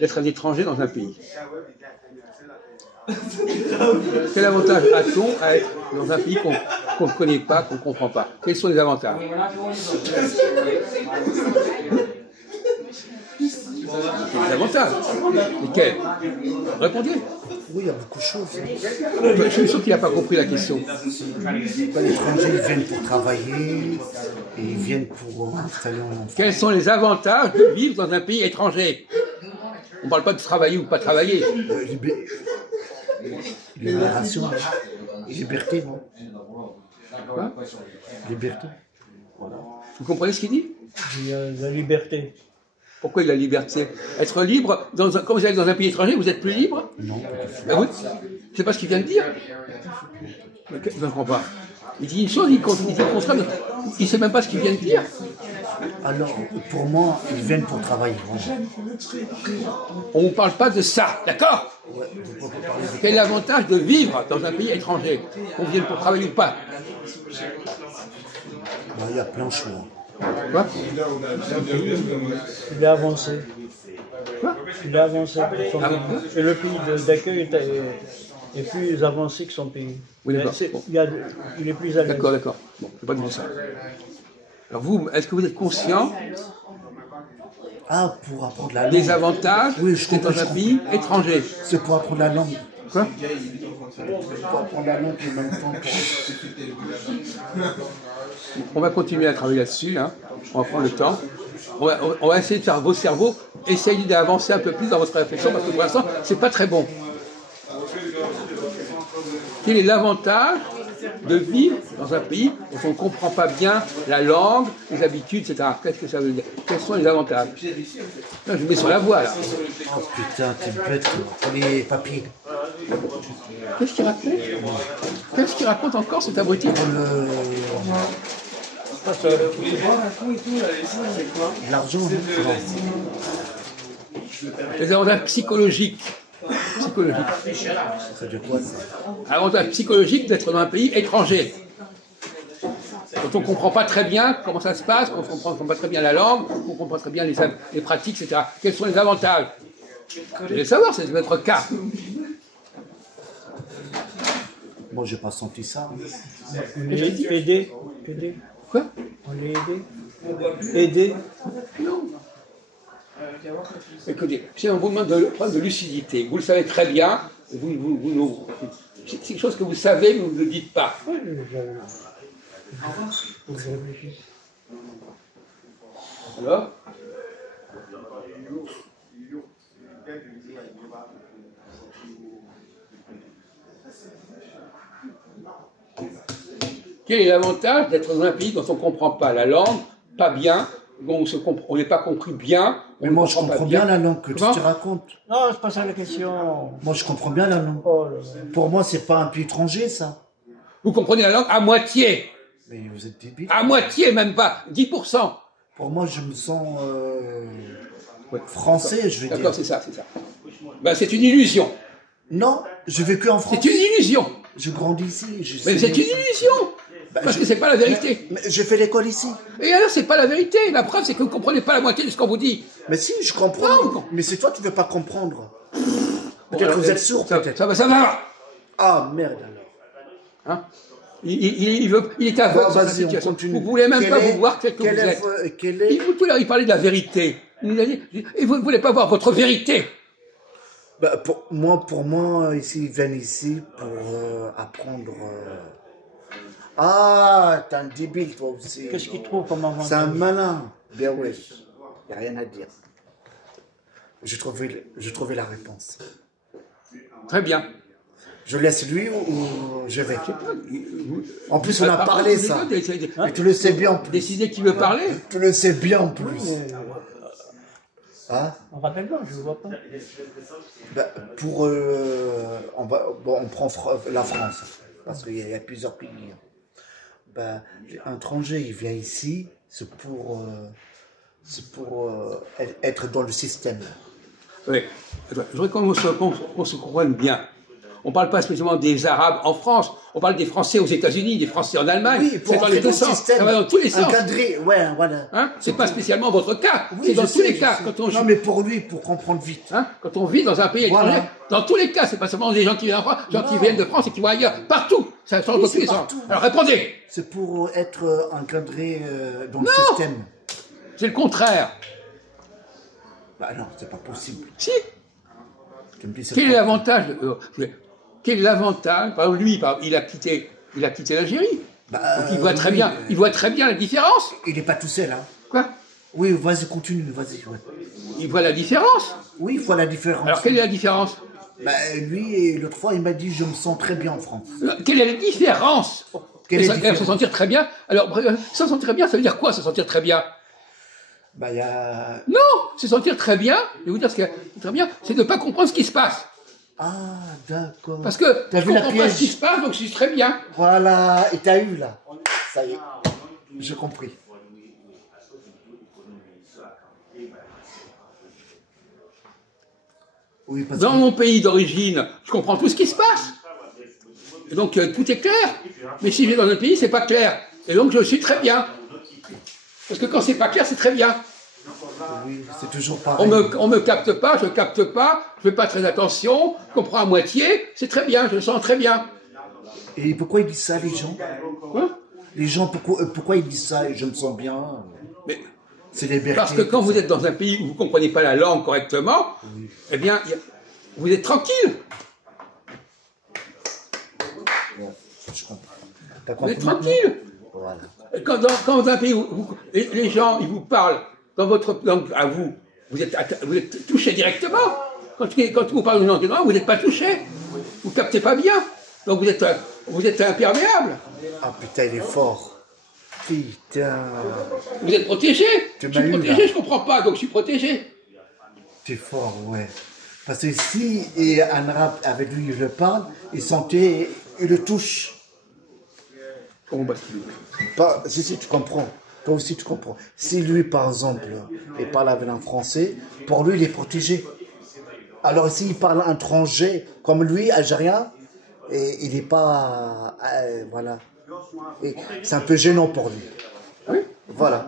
d'être un étranger dans un pays? Quel avantage a-t-on à être dans un pays qu'on ne connaît pas, qu'on ne comprend pas? Quels sont les avantages? Les avantages. Lesquels? Répondez. Oui, il y a beaucoup de choses. Je suis sûr qu'il n'a pas compris la question. Les étrangers, ils viennent pour travailler et ils viennent pour installer en France. Quels sont les avantages de vivre dans un pays étranger? On ne parle pas de travailler ou pas travailler. Libération, liberté, non? Quoi? Liberté. Vous comprenez ce qu'il dit? Il y a la liberté. Pourquoi la liberté? Être libre, quand vous allez dans un pays étranger, vous êtes plus libre? Non. Ben oui. C'est pas ce qu'il vient de dire. Je ne comprends pas. Il dit une chose, il dit le contraire, mais il ne sait même pas ce qu'il vient de dire. Alors, pour moi, ils viennent pour travailler. On ne parle pas de ça, d'accord? Quel est l'avantage de vivre dans un pays étranger? Qu'on vienne pour travailler ou pas? Il y a plein de choix. Quoi? Il a avancé. Quoi? Il a avancé. Et le pays d'accueil est plus avancé que son pays. Oui, d'accord. Bon. Il est plus à l'aise. D'accord, d'accord. Bon, je ne vais pas dire ça. Alors vous, est-ce que vous êtes conscient pour apprendre la langue. des avantages d'être dans un pays étranger? C'est pour apprendre la langue. Quoi? Pour apprendre la langue en même temps. On va continuer à travailler là-dessus, hein. On va prendre le temps. On va essayer de faire vos cerveaux, essayer d'avancer un peu plus dans votre réflexion, parce que pour l'instant, c'est pas très bon. Quel est l'avantage de vivre dans un pays où on ne comprend pas bien la langue, les habitudes, etc. Qu'est-ce que ça veut dire? Quels sont les avantages? Là, je me mets sur la voie, là. Oh putain, t'es bête, pour les papiers. Qu'est-ce qu'il raconte? Qu'est-ce qu'il raconte encore, cet abruti? L'argent, Les avantages psychologiques. Ça veut dire quoi, ça? Avantage psychologique d'être dans un pays étranger. Quand on ne comprend pas très bien comment ça se passe, quand on ne comprend pas très bien la langue, on ne comprend pas très bien les pratiques, etc. Quels sont les avantages? Vous devez savoir, c'est votre cas. Moi, j'ai pas senti ça. On est aidé. Quoi? On est aidé. Non. Écoutez, si on vous demande de prendre de lucidité, vous le savez très bien, c'est quelque chose que vous savez, mais vous ne le dites pas. Alors? Quel est l'avantage d'être dans un pays dont on ne comprend pas la langue, pas bien, dont on n'est pas compris bien? Mais moi, je comprends bien la langue que tu te racontes. Non, c'est pas ça la question. Moi, je comprends bien la langue. Oh là là. Pour moi, c'est pas un pays étranger, ça. Vous comprenez la langue à moitié. Mais vous êtes débile. À moitié, même pas. 10%. Pour moi, je me sens français, je veux dire. D'accord, c'est ça. Ben, c'est une illusion. Non, j'ai vécu en France. C'est une illusion. Je grandis ici. Mais c'est une illusion. Parce que c'est pas la vérité. Mais j'ai fait l'école ici. Et alors, c'est pas la vérité. La preuve, c'est que vous comprenez pas la moitié de ce qu'on vous dit. Mais si, je comprends. Non. Mais c'est toi, tu veux pas comprendre. Peut-être que vous êtes sourd, peut-être. Ça va. Ah, merde alors. Hein? Il est aveugle dans sa situation. Vous voulez même pas vous voir tel que vous êtes. Il parlait de la vérité. Il nous a dit, et vous ne voulez pas voir votre vérité. Bah, pour moi, ici, ils viennent ici pour apprendre. Ah, t'es un débile, toi aussi. Qu'est-ce qu'il trouve comme avantage? C'est un malin. Bien ouais. Il n'y a rien à dire. J'ai trouvé la réponse. Très bien. Je laisse lui ou je vais? En plus, on a parlé ça. Et tu le sais bien en plus. Décider qui veut parler. Tu le sais bien en plus. Hein? Rappelle-moi, je ne vois pas. Ben, on prend la France, parce qu'il y a plusieurs pays. Ben, un étranger, il vient ici, c'est pour être dans le système. Oui. Je voudrais qu'on se comprenne bien. On ne parle pas spécialement des Arabes en France, on parle des Français aux États-Unis, des Français en Allemagne. Oui, pour c'est dans les deux sens, ça va dans tous les sens. Encadré, ouais, voilà. Hein, c'est pas spécialement votre cas, Oui, c'est dans je tous sais, les je cas. sais. Quand on, Non, mais pour lui, pour comprendre vite. hein, quand on vit dans un pays étranger, Voilà. dans tous les cas, c'est pas seulement des gens qui viennent en France, des gens qui viennent de France et qui vont ailleurs, partout. Ça change Oui, dans tous c'est les sens. partout. Alors répondez, C'est pour être encadré dans le Non. système. c'est le contraire. Bah non, c'est pas possible. Si. Tu me dis, c'est Quel est pas- l'avantage quel est l'avantage? Par exemple, lui, il a quitté l'Algérie. Bah, Donc il voit très oui, bien, il voit très bien la différence. Il n'est pas tout seul, hein. Quoi? Oui, vas-y, continue, vas-y. Ouais. Il voit la différence. Oui, il faut la différence. Alors quelle est la différence? Bah, lui, l'autre fois, il m'a dit, je me sens très bien en France. Quelle est la différence? Quelle est la Se différence sentir très bien. Alors, se sentir très bien, ça veut dire quoi, se sentir très bien? Bah, il y a... Non, se sentir très bien, je vais vous dire ce que très bien, c'est de ne pas comprendre ce qui se passe. Ah, d'accord. Parce que T'as je vu la comprends pas piège? ce qui se passe, donc je suis très bien. Voilà, et t'as eu, là. Ça y est, j'ai compris. Oui, parce Dans que... mon pays d'origine, je comprends tout ce qui se passe. Et donc tout est clair. Mais si je vais dans un pays, c'est pas clair. Et donc je suis très bien. Parce que quand c'est pas clair, c'est très bien. Oui, c'est toujours pareil. On me capte pas, je capte pas, je fais pas très attention, je comprends à moitié, c'est très bien, je me sens très bien. Et pourquoi ils disent ça, les gens? Quoi? Les gens, pourquoi ils disent ça et je me sens bien? Mais C'est liberté. parce que quand vous êtes dans un pays où vous ne comprenez pas la langue correctement, eh bien, vous êtes tranquille. Bon, je comprends. T'as Vous compris êtes maintenant? tranquille. Voilà. Et quand dans un pays où les gens, ils vous parlent dans votre langue à vous, vous êtes touché directement. Quand vous parlez une langue, vous n'êtes pas touché. Vous ne captez pas bien. Donc vous êtes imperméable. Ah putain, il est fort. Putain. Vous êtes protégé. Tu Je m'as suis eu, protégé, là. je comprends pas, donc je suis protégé. T'es fort, ouais. Parce que si un arabe avec lui je parle, il sentait, il le touche. Comment basculer? Pas, si, tu comprends. Toi aussi, tu comprends. Si lui, par exemple, il parle avec un Français, pour lui, il est protégé. Alors, s'il parle un étranger, comme lui, algérien, et il n'est pas... voilà. Et c'est un peu gênant pour lui. Oui. Voilà.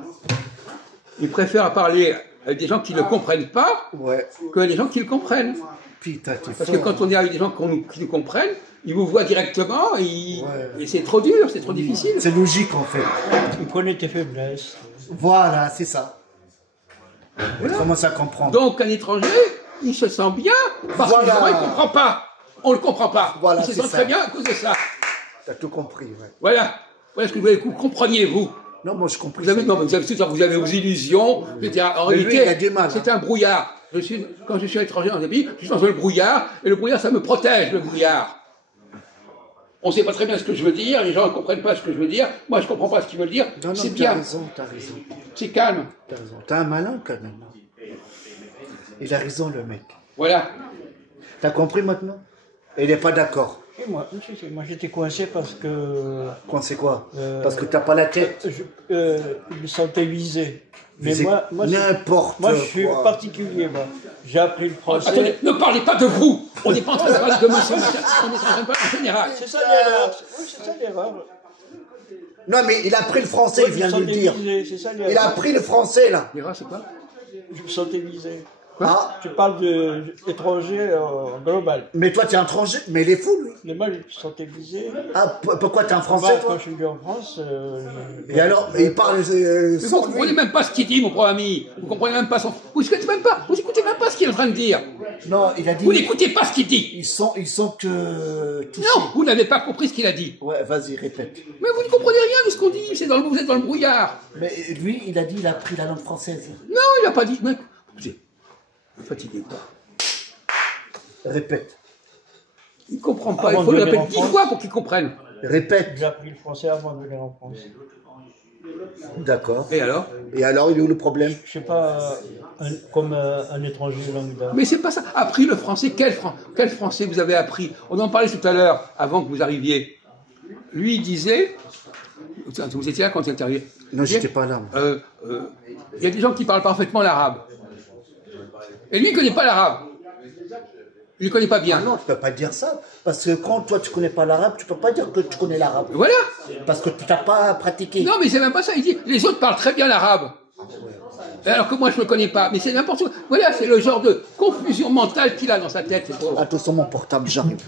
Il préfère parler avec des gens qui ne comprennent pas Ouais. que des gens qui le comprennent. Putain, t'es Parce fort. que quand on est avec des gens qui nous comprennent, ils vous voient directement et, Ouais. et c'est trop dur, c'est trop difficile. C'est logique, en fait. Il connaît tes faiblesses. Voilà, c'est ça. Il commence à comprendre. Donc un étranger, il se sent bien parce Voilà. qu'il ne comprend pas. On ne le comprend pas. Voilà, il se c'est sent ça. très bien à cause de ça. T'as tout compris, ouais. Voilà. Voilà ce que vous compreniez, vous. Non, moi, je comprends. Vous avez vos illusions, etc. En Mais lui, réalité, il a du mal, hein. c'est un brouillard. Quand je suis étranger dans un pays, je suis dans le brouillard, et le brouillard, ça me protège, le brouillard. On ne sait pas très bien ce que je veux dire, les gens ne comprennent pas ce que je veux dire, moi je ne comprends pas ce qu'ils veulent dire, Non, non, c'est t'as bien, raison, t'as raison. c'est calme. T'as raison. T'es un malin, quand même. Il a raison, le mec. Voilà. T'as compris maintenant? Et il n'est pas d'accord. Et moi j'étais coincé parce que Quand c'est quoi? Parce que t'as pas la tête. il me sentait visé. Mais C'est moi, n'importe moi, je suis quoi. particulier. Moi. J'ai appris le français. Attendez, ne parlez pas de vous. On n'est pas en train de parler de monsieur, on est en train de parler en général. C'est ça l'erreur. Oui, c'est ça l'erreur. Non, mais il a appris le français, il vient de le dire. C'est ça l'erreur. Il a appris le français, là. Mira, c'est quoi? Je me sentais visé. Ah, Tu parles d'étrangers global. mais toi, t'es un étranger. Mais il est fou, lui. Mais moi, je me sentais visé. Ah, pourquoi t'es un Moi, français, quand toi? je suis venu en France, Et alors, il parle Mais vous sans ne comprenez lui. même pas ce qu'il dit, mon pauvre ami. Vous comprenez même pas vous écoutez même pas ce qu'il est en train de dire. Non, il a dit... Vous n'écoutez pas ce qu'il dit. Ils sont que... touchés. Non, vous n'avez pas compris ce qu'il a dit. Ouais, vas-y, répète. Mais vous ne comprenez rien de ce qu'on dit, vous êtes dans le brouillard. Mais lui, il a dit il a appris la langue française. Non, il n'a pas dit. Mais, écoutez, ne fatiguez pas. Répète. Il ne comprend pas, Avant il faut de le venir répéter en 10 France. fois pour qu'il comprenne. Répète. j'ai appris le français avant de venir en France. D'accord. Et alors? Et alors, il est où le problème? Je sais pas, comme un étranger lambda. Mais c'est pas ça. Appris le français, quel français vous avez appris? On en parlait tout à l'heure, avant que vous arriviez. Lui, il disait, vous étiez là quand il est arrivé. Non, j'étais pas là. moi. Il y a des gens qui parlent parfaitement l'arabe. Et lui, il ne connaît pas l'arabe. Je ne connais pas bien. Ah non, tu peux pas dire ça. Parce que quand toi, tu connais pas l'arabe, tu peux pas dire que tu connais l'arabe. Voilà. Parce que tu t'as pas pratiqué. Non, mais c'est même pas ça. Il dit, les autres parlent très bien l'arabe. Alors que moi, je ne le connais pas. Mais c'est n'importe quoi. Voilà, c'est le genre de confusion mentale qu'il a dans sa tête. Attention, mon portable, j'arrive.